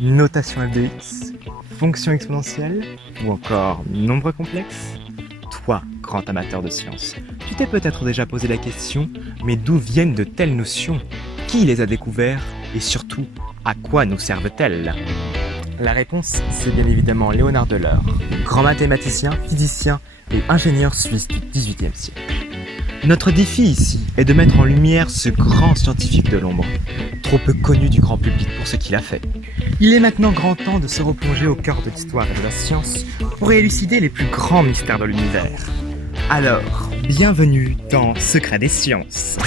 notation FDX, fonction exponentielle ou encore nombre complexe? Toi, grand amateur de sciences, tu t'es peut-être déjà posé la question, mais d'où viennent de telles notions? Qui les a découvertes? Et surtout, à quoi nous servent-elles? La réponse, c'est bien évidemment Léonard de L'Heure, grand mathématicien, physicien et ingénieur suisse du XVIIIe siècle. Notre défi ici est de mettre en lumière ce grand scientifique de l'ombre, trop peu connu du grand public pour ce qu'il a fait. Il est maintenant grand temps de se replonger au cœur de l'histoire et de la science pour élucider les plus grands mystères de l'univers. Alors, bienvenue dans Secret des sciences.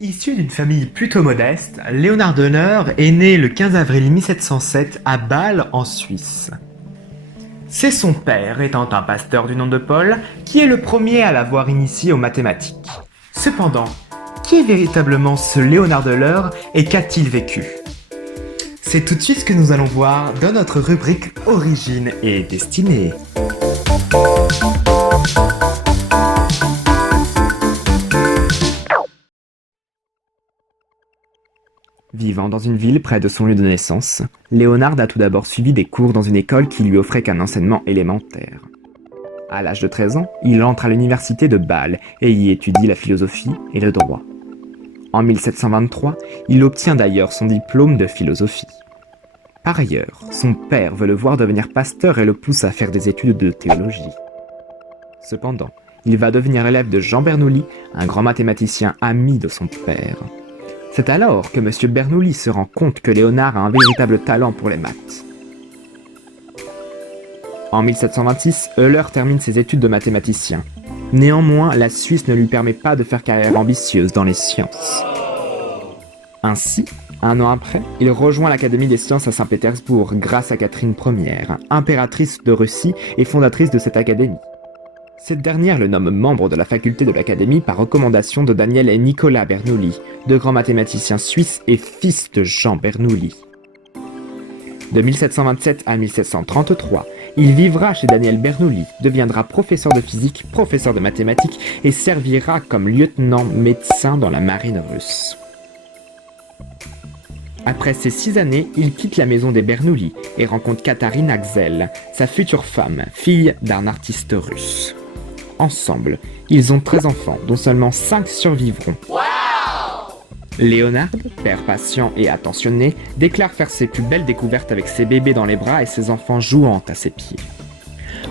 Issu d'une famille plutôt modeste, Léonard de L'Heure est né le 15 avril 1707 à Bâle en Suisse. C'est son père, étant un pasteur du nom de Paul, qui est le premier à l'avoir initié aux mathématiques. Cependant, qui est véritablement ce Léonard de L'Heure et qu'a-t-il vécu? C'est tout de suite ce que nous allons voir dans notre rubrique Origine et Destinée. Vivant dans une ville près de son lieu de naissance, Léonard a tout d'abord suivi des cours dans une école qui lui offrait qu'un enseignement élémentaire. À l'âge de 13 ans, il entre à l'université de Bâle et y étudie la philosophie et le droit. En 1723, il obtient d'ailleurs son diplôme de philosophie. Par ailleurs, son père veut le voir devenir pasteur et le pousse à faire des études de théologie. Cependant, il va devenir élève de Jean Bernoulli, un grand mathématicien ami de son père. C'est alors que M. Bernoulli se rend compte que Léonard a un véritable talent pour les maths. En 1726, Euler termine ses études de mathématicien. Néanmoins, la Suisse ne lui permet pas de faire carrière ambitieuse dans les sciences. Ainsi, un an après, il rejoint l'Académie des sciences à Saint-Pétersbourg grâce à Catherine Ier, impératrice de Russie et fondatrice de cette académie. Cette dernière le nomme membre de la faculté de l'Académie par recommandation de Daniel et Nicolas Bernoulli, deux grands mathématiciens suisses et fils de Jean Bernoulli. De 1727 à 1733, il vivra chez Daniel Bernoulli, deviendra professeur de physique, professeur de mathématiques et servira comme lieutenant médecin dans la marine russe. Après ces 6 années, il quitte la maison des Bernoulli et rencontre Katharine Axel, sa future femme, fille d'un artiste russe. Ensemble, ils ont 13 enfants, dont seulement 5 survivront. Wow! Léonard, père patient et attentionné, déclare faire ses plus belles découvertes avec ses bébés dans les bras et ses enfants jouant à ses pieds.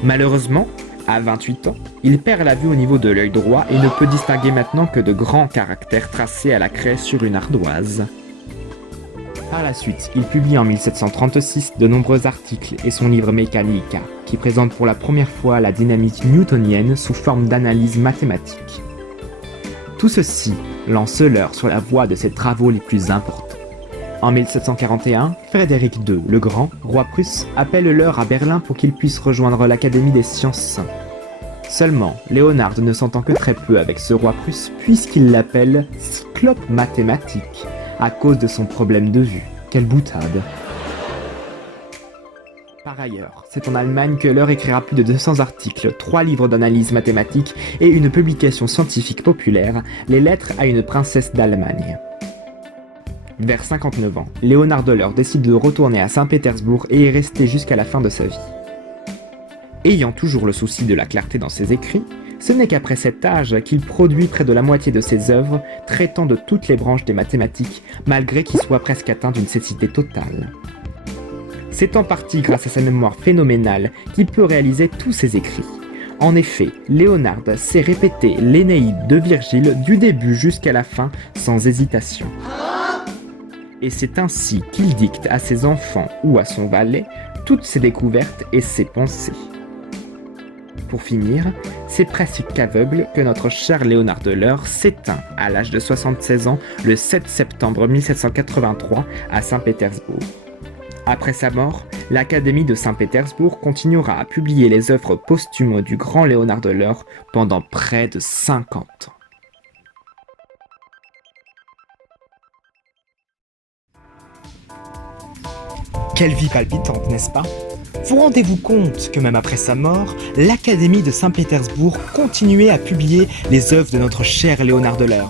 Malheureusement, à 28 ans, il perd la vue au niveau de l'œil droit et ne peut distinguer maintenant que de grands caractères tracés à la craie sur une ardoise. Par la suite, il publie en 1736 de nombreux articles et son livre Mechanica, qui présente pour la première fois la dynamique newtonienne sous forme d'analyse mathématique. Tout ceci lance Euler sur la voie de ses travaux les plus importants. En 1741, Frédéric II, le Grand, roi prusse, appelle Euler à Berlin pour qu'il puisse rejoindre l'Académie des sciences. Seulement, Léonard ne s'entend que très peu avec ce roi prusse puisqu'il l'appelle « cyclope mathématique » à cause de son problème de vue. Quelle boutade! Par ailleurs, c'est en Allemagne que Euler écrira plus de 200 articles, 3 livres d'analyse mathématique et une publication scientifique populaire, les lettres à une princesse d'Allemagne. Vers 59 ans, Léonard de L'Heure décide de retourner à Saint-Pétersbourg et y rester jusqu'à la fin de sa vie. Ayant toujours le souci de la clarté dans ses écrits, ce n'est qu'après cet âge qu'il produit près de la moitié de ses œuvres traitant de toutes les branches des mathématiques, malgré qu'il soit presque atteint d'une cécité totale. C'est en partie grâce à sa mémoire phénoménale qu'il peut réaliser tous ses écrits. En effet, Léonard sait répéter l'Énéide de Virgile du début jusqu'à la fin sans hésitation. Et c'est ainsi qu'il dicte à ses enfants ou à son valet toutes ses découvertes et ses pensées. Pour finir, C'est presque aveugle que notre cher Léonard Euler s'éteint à l'âge de 76 ans le 7 septembre 1783 à Saint-Pétersbourg. Après sa mort, l'Académie de Saint-Pétersbourg continuera à publier les œuvres posthumes du grand Léonard Euler pendant près de 50 ans. Quelle vie palpitante, n'est-ce pas? Vous rendez-vous compte que même après sa mort, l'Académie de Saint-Pétersbourg continuait à publier les œuvres de notre cher Léonard Euler.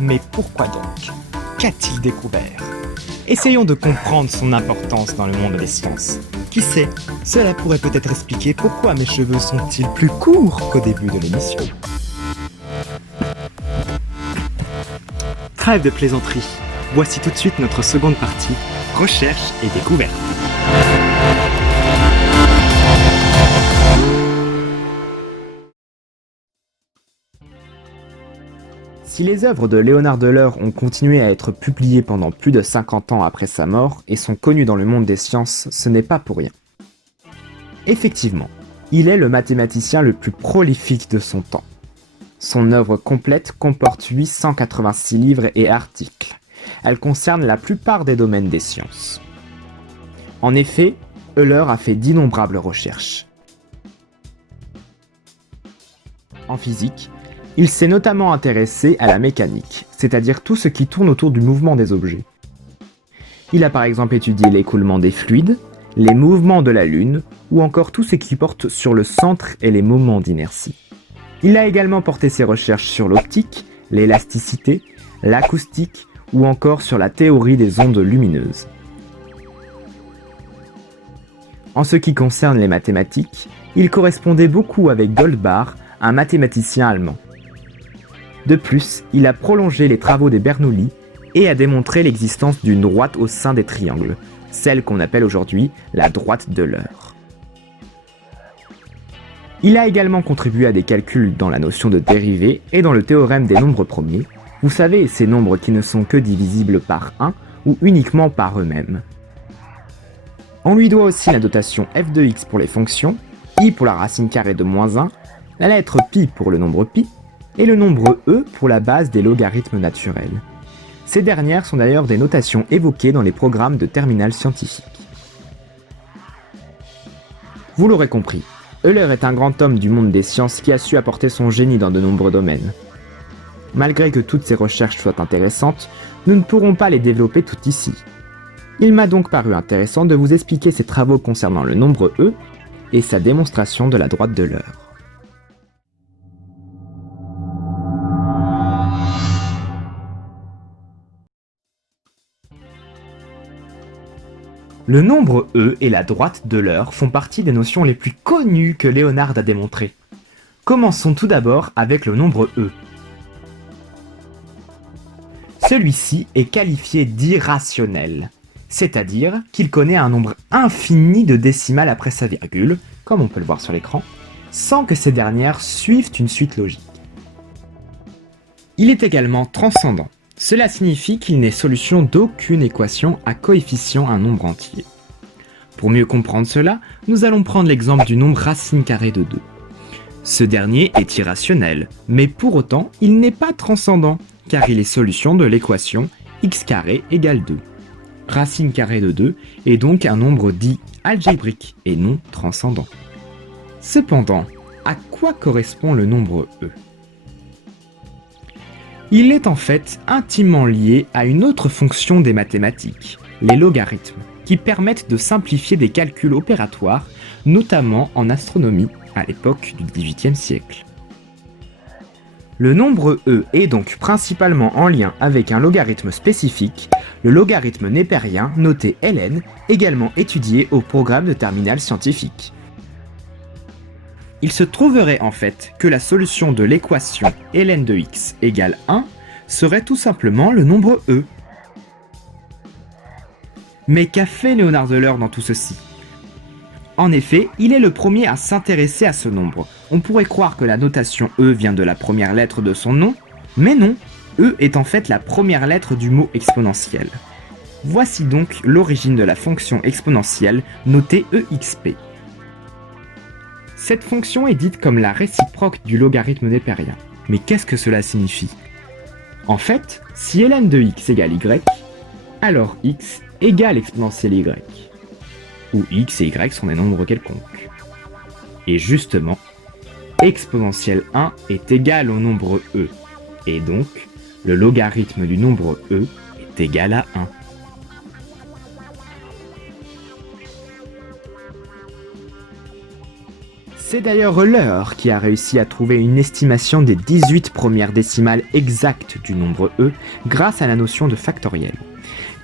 Mais pourquoi donc? Qu'a-t-il découvert? Essayons de comprendre son importance dans le monde des sciences. Qui sait, cela pourrait peut-être expliquer pourquoi mes cheveux sont-ils plus courts qu'au début de l'émission. Trêve de plaisanterie, voici tout de suite notre seconde partie, recherche et découverte. Si les œuvres de Léonard Euler ont continué à être publiées pendant plus de 50 ans après sa mort et sont connues dans le monde des sciences, ce n'est pas pour rien. Effectivement, il est le mathématicien le plus prolifique de son temps. Son œuvre complète comporte 886 livres et articles. Elle concerne la plupart des domaines des sciences. En effet, Euler a fait d'innombrables recherches. En physique, il s'est notamment intéressé à la mécanique, c'est-à-dire tout ce qui tourne autour du mouvement des objets. Il a par exemple étudié l'écoulement des fluides, les mouvements de la Lune, ou encore tout ce qui porte sur le centre et les moments d'inertie. Il a également porté ses recherches sur l'optique, l'élasticité, l'acoustique, ou encore sur la théorie des ondes lumineuses. En ce qui concerne les mathématiques, il correspondait beaucoup avec Goldbach, un mathématicien allemand. De plus, il a prolongé les travaux des Bernoulli et a démontré l'existence d'une droite au sein des triangles, celle qu'on appelle aujourd'hui la droite d'Euler. Il a également contribué à des calculs dans la notion de dérivée et dans le théorème des nombres premiers, vous savez, ces nombres qui ne sont que divisibles par 1 ou uniquement par eux-mêmes. On lui doit aussi la notation f de x pour les fonctions, i pour la racine carrée de -1, la lettre pi pour le nombre pi, et le nombre e pour la base des logarithmes naturels. Ces dernières sont d'ailleurs des notations évoquées dans les programmes de terminale scientifique. Vous l'aurez compris, Euler est un grand homme du monde des sciences qui a su apporter son génie dans de nombreux domaines. Malgré que toutes ces recherches soient intéressantes, nous ne pourrons pas les développer toutes ici. Il m'a donc paru intéressant de vous expliquer ses travaux concernant le nombre e et sa démonstration de la droite d'Euler. Le nombre e et la droite d'Euler font partie des notions les plus connues que Léonard a démontrées. Commençons tout d'abord avec le nombre e. Celui-ci est qualifié d'irrationnel, c'est-à-dire qu'il connaît un nombre infini de décimales après sa virgule, comme on peut le voir sur l'écran, sans que ces dernières suivent une suite logique. Il est également transcendant. Cela signifie qu'il n'est solution d'aucune équation à coefficient un nombre entier. Pour mieux comprendre cela, nous allons prendre l'exemple du nombre racine carrée de 2. Ce dernier est irrationnel, mais pour autant, il n'est pas transcendant, car il est solution de l'équation x carré égale 2. Racine carrée de 2 est donc un nombre dit algébrique et non transcendant. Cependant, à quoi correspond le nombre e ? Il est en fait intimement lié à une autre fonction des mathématiques, les logarithmes, qui permettent de simplifier des calculs opératoires, notamment en astronomie à l'époque du XVIIIe siècle. Le nombre e est donc principalement en lien avec un logarithme spécifique, le logarithme népérien noté Ln, également étudié au programme de terminale scientifique. Il se trouverait en fait que la solution de l'équation ln de x égale 1 serait tout simplement le nombre e. Mais qu'a fait Léonard Euler dans tout ceci ? En effet, il est le premier à s'intéresser à ce nombre. On pourrait croire que la notation e vient de la première lettre de son nom, mais non, e est en fait la première lettre du mot exponentiel. Voici donc l'origine de la fonction exponentielle notée exp. Cette fonction est dite comme la réciproque du logarithme népérien. Mais qu'est-ce que cela signifie? En fait, si ln de x égale y, alors x égale exponentielle y, où x et y sont des nombres quelconques. Et justement, exponentielle 1 est égal au nombre e, et donc le logarithme du nombre e est égal à 1. C'est d'ailleurs Euler qui a réussi à trouver une estimation des 18 premières décimales exactes du nombre e grâce à la notion de factoriel.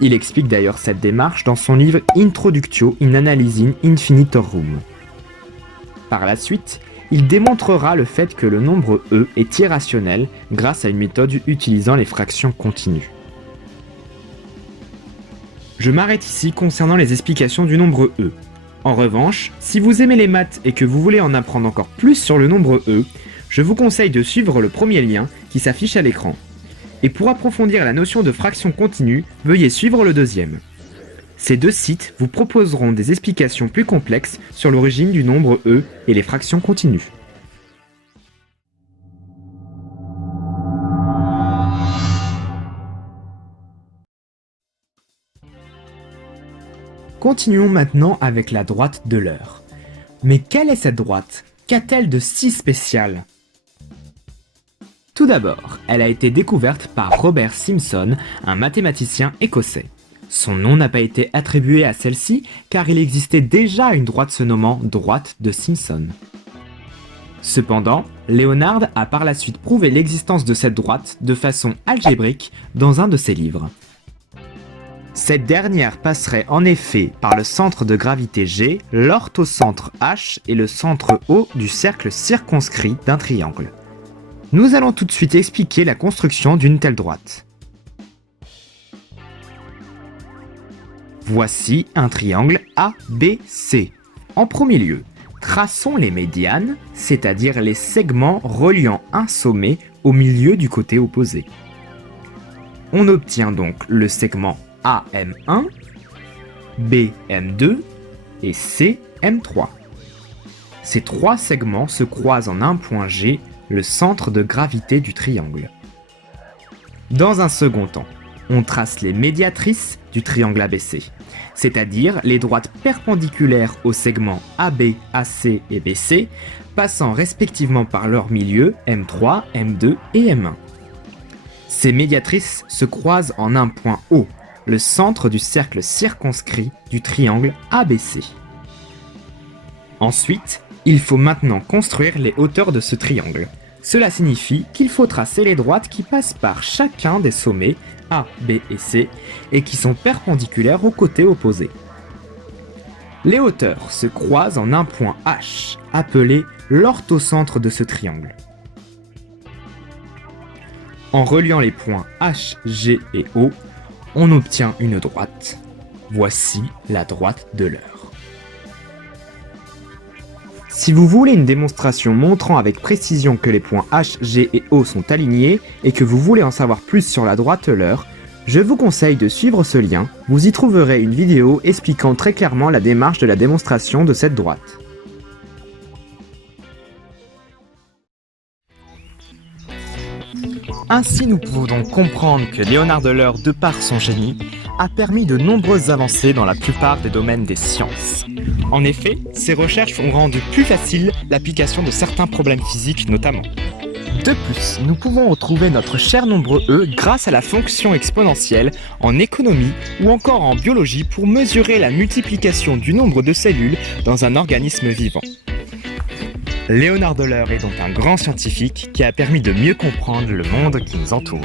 Il explique d'ailleurs cette démarche dans son livre Introductio in Analysing Infinitorum. Par la suite, il démontrera le fait que le nombre e est irrationnel grâce à une méthode utilisant les fractions continues. Je m'arrête ici concernant les explications du nombre e. En revanche, si vous aimez les maths et que vous voulez en apprendre encore plus sur le nombre e, je vous conseille de suivre le premier lien qui s'affiche à l'écran. Et pour approfondir la notion de fraction continue, veuillez suivre le deuxième. Ces deux sites vous proposeront des explications plus complexes sur l'origine du nombre e et les fractions continues. Continuons maintenant avec la droite d'Euler. Mais quelle est cette droite? Qu'a-t-elle de si spécial? Tout d'abord, elle a été découverte par Robert Simson, un mathématicien écossais. Son nom n'a pas été attribué à celle-ci car il existait déjà une droite se nommant droite de Simson. Cependant, Leonard a par la suite prouvé l'existence de cette droite de façon algébrique dans un de ses livres. Cette dernière passerait en effet par le centre de gravité G, l'orthocentre H et le centre O du cercle circonscrit d'un triangle. Nous allons tout de suite expliquer la construction d'une telle droite. Voici un triangle ABC. En premier lieu, traçons les médianes, c'est-à-dire les segments reliant un sommet au milieu du côté opposé. On obtient donc le segment AM1, BM2 et CM3. Ces trois segments se croisent en un point G, le centre de gravité du triangle. Dans un second temps, on trace les médiatrices du triangle ABC, c'est-à-dire les droites perpendiculaires aux segments AB, AC et BC, passant respectivement par leur milieu M3, M2 et M1. Ces médiatrices se croisent en un point O, le centre du cercle circonscrit du triangle ABC. Ensuite, il faut maintenant construire les hauteurs de ce triangle. Cela signifie qu'il faut tracer les droites qui passent par chacun des sommets A, B et C et qui sont perpendiculaires aux côtés opposés. Les hauteurs se croisent en un point H, appelé l'orthocentre de ce triangle. En reliant les points H, G et O, on obtient une droite. Voici la droite d'Euler. Si vous voulez une démonstration montrant avec précision que les points H, G et O sont alignés et que vous voulez en savoir plus sur la droite Euler, je vous conseille de suivre ce lien, vous y trouverez une vidéo expliquant très clairement la démarche de la démonstration de cette droite. Ainsi, nous pouvons donc comprendre que Léonard Euler, de par son génie, a permis de nombreuses avancées dans la plupart des domaines des sciences. En effet, ses recherches ont rendu plus facile l'application de certains problèmes physiques notamment. De plus, nous pouvons retrouver notre cher nombre e grâce à la fonction exponentielle en économie ou encore en biologie pour mesurer la multiplication du nombre de cellules dans un organisme vivant. Léonard Euler est donc un grand scientifique qui a permis de mieux comprendre le monde qui nous entoure.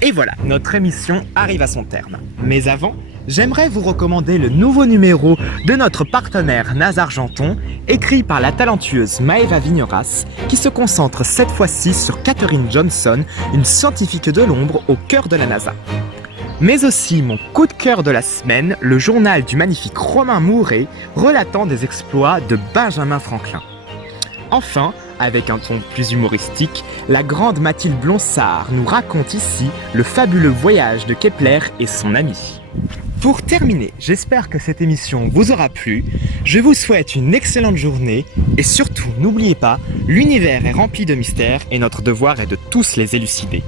Et voilà, notre émission arrive à son terme. Mais avant, j'aimerais vous recommander le nouveau numéro de notre partenaire NASA Argenton, écrit par la talentueuse Maëva Vigneras, qui se concentre cette fois-ci sur Katherine Johnson, une scientifique de l'ombre au cœur de la NASA. Mais aussi mon coup de cœur de la semaine, le journal du magnifique Romain Mouret, relatant des exploits de Benjamin Franklin. Enfin, avec un ton plus humoristique, la grande Mathilde Blonsard nous raconte ici le fabuleux voyage de Kepler et son ami. Pour terminer, j'espère que cette émission vous aura plu. Je vous souhaite une excellente journée et surtout, n'oubliez pas, l'univers est rempli de mystères et notre devoir est de tous les élucider.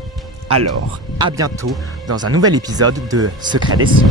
Alors, à bientôt dans un nouvel épisode de Secrets des Cieux.